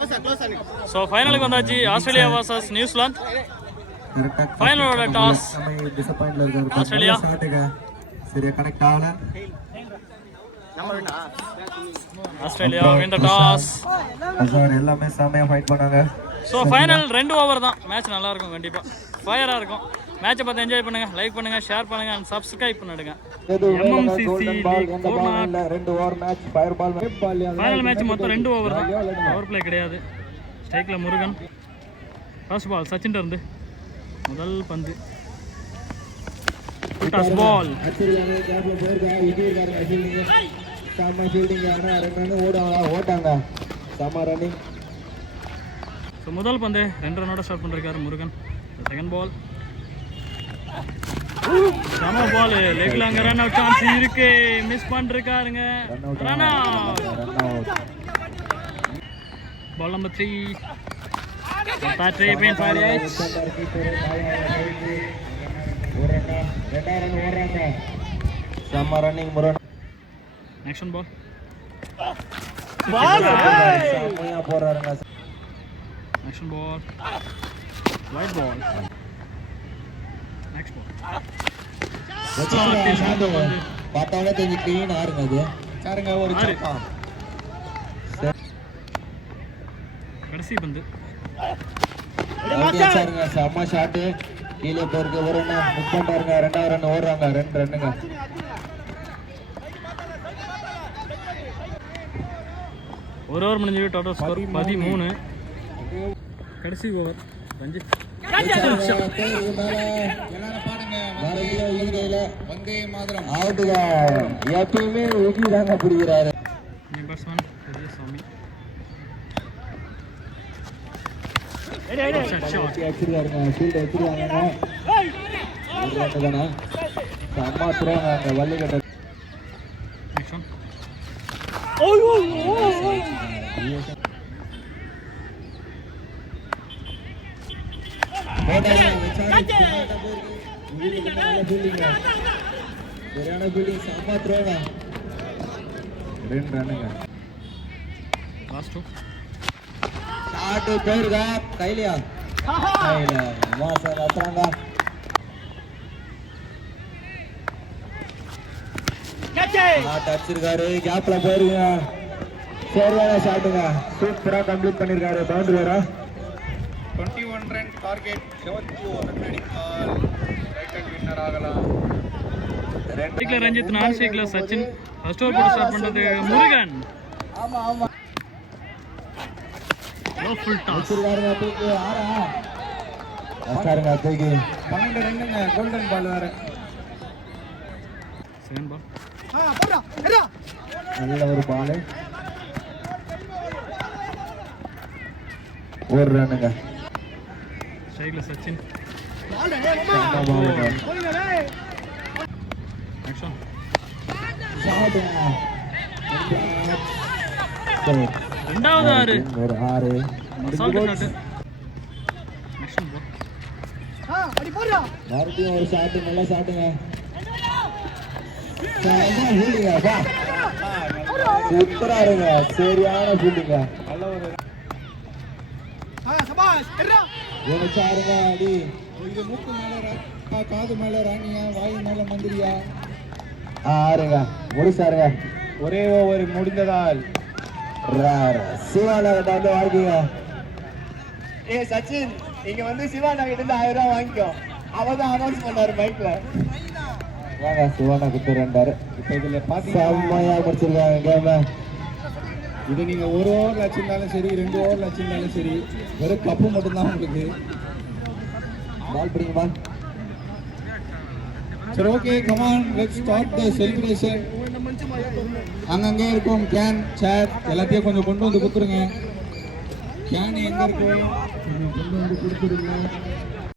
So ஃபைனலுக்கு வந்தாச்சு. Australia versus New Zealand. ஃபைனலோட டாஸ் ஆஸ்திரேலியா. சரியா கனெக்ட் ஆகல. Australia win the toss. எல்லாமே செமையா ஃபைட் பண்ணாங்க. ஸோ ஃபைனல் 2 ஓவர் தான். மேட்ச் நல்லா இருக்கும், கண்டிப்பா ஃபயரா இருக்கும். மேட்சை பார்த்து என்ஜாய் பண்ணுங்க, லைக் பண்ணுங்க, ஷேர் பண்ணுங்க அண்ட் சப்ஸ்கிரைப் பண்ணிடுங்க. MMCC league 2 over match fire ball. Final match மொத்தம் 2 ஓவர் தான். பவர் பிளே கிடையாது. ஸ்ட்ரைக்ல முருகன். ஃபர்ஸ்ட் பால் சச்சின் இருந்து முதல் பந்து. டாஸ் பால். ஸோ முதல் பந்து 2 ரன்னோட ஸ்டார்ட் பண்ணிருக்காரு முருகன். செகண்ட் பால் சம பால் லெக்ல அங்க ரன் அவுட் சான்ஸ் இருக்கு. மிஸ் பண்ணிருக்காருங்க. Run out. Ball number 3. Patrick Payne for it. Sama running Murugan. Action ball. Samuya போறாருங்க. Action ball. Wide ball. Next ball. பார்த்தாலே தெரிஞ்சு க்ளீன் ஆறுங்க அது. சாருங்க ஒரு சப்பா. கடைசி பந்து. சாருங்க செம்ம ஷாட். கீழே போயிருக்கு. ஒரு ரன் மிஸ் பண்ணிட்டாருங்க. 2வது ரன் ஓடுறாங்க. 2 ரன்னுங்க. ஒரு ஓவர் முடிஞ்சு டோட்டல் ஸ்கோர் 13. கடைசி ஓவர் ரஞ்சித். எப்பயுமே தாங்க பிடிக்கிறாரு. பேட்ஸ்மேன் பெரியசாமி. போயிருக்கா கைலியா அப்புறங்க அடிச்சிருக்காரு. கேப்ல போயிருங்க. சரியான ஷாட்டுங்க. சூப்பரா கம்ப்ளீட் பண்ணிருக்காரு. பவுண்டரி வேற. 21 ரன் டார்கெட். 71 ரன் அடித்தால் ரைட் வின்னர் ஆகலாம். ரெண்டுல ரஞ்சித், நான் சீக்ல சச்சின். ஃபர்ஸ்ட் ஓவர் போட்டு ஸ்டார்ட் பண்றது முருகன். ஆமா ஆமா. Full toss. இருக்காருங்க. தூக்கி ஆறா. அச்சாருங்க தூக்கி. 12 ரன்னுங்க. கோல்டன் பால் வேற. Second ball. நல்ல ஒரு பால். ஒரு ரன்னுங்க. ஸ்ட்ரைக்ல சச்சின். ஆக்ஷன். ரெண்டாவது 6. ஒரு 6. ஆக்ஷன் பால். மறுபடியும் ஒரு ஷாட். நல்ல ஷாட்டுங்க. சூப்பரா இருங்க. சரியான ஃபீல்டிங்க. நல்ல ஒரு சாருங்க. அடி இது மூக்கு மேல காது மேல ராணியா, வாயு மேல மந்திரியா. ஆறுங்க முடிச்சாருங்க. ஒரே ஓவர் முடிந்ததால் சிவானகிட்ட வந்து வாங்கிங்க. சச்சின் இங்க வந்து சிவானகிட்ட இருந்து 1000 ரூபாய் வாங்கிக்கோ. அவதான் அனௌன்ஸ் பண்ணாரு மைக்ல. வாங்க சிவானா குத்துறாரு. இப்ப இதுல பாத்தீங்கன்னா செம்மையா முடிச்சிருக்காங்க கேம. இது நீங்க 1 ஓவர்ல வச்சிருந்தாலும் சரி, 2 ஓவர்ல வச்சிருந்தாலும் சரி, வெறும் கப்பு மட்டும்தான் உங்களுக்கு. பால் பிடிக்குமா? சரி, okay, come on, let's start the celebration. அங்கங்க இருக்கும் கேன், சேர் எல்லாத்தையும் கொஞ்சம் கொண்டு வந்து கொடுத்துருங்க. கேன் எங்க இருக்கும் கொஞ்சம் கொண்டு வந்து கொடுத்துருங்க.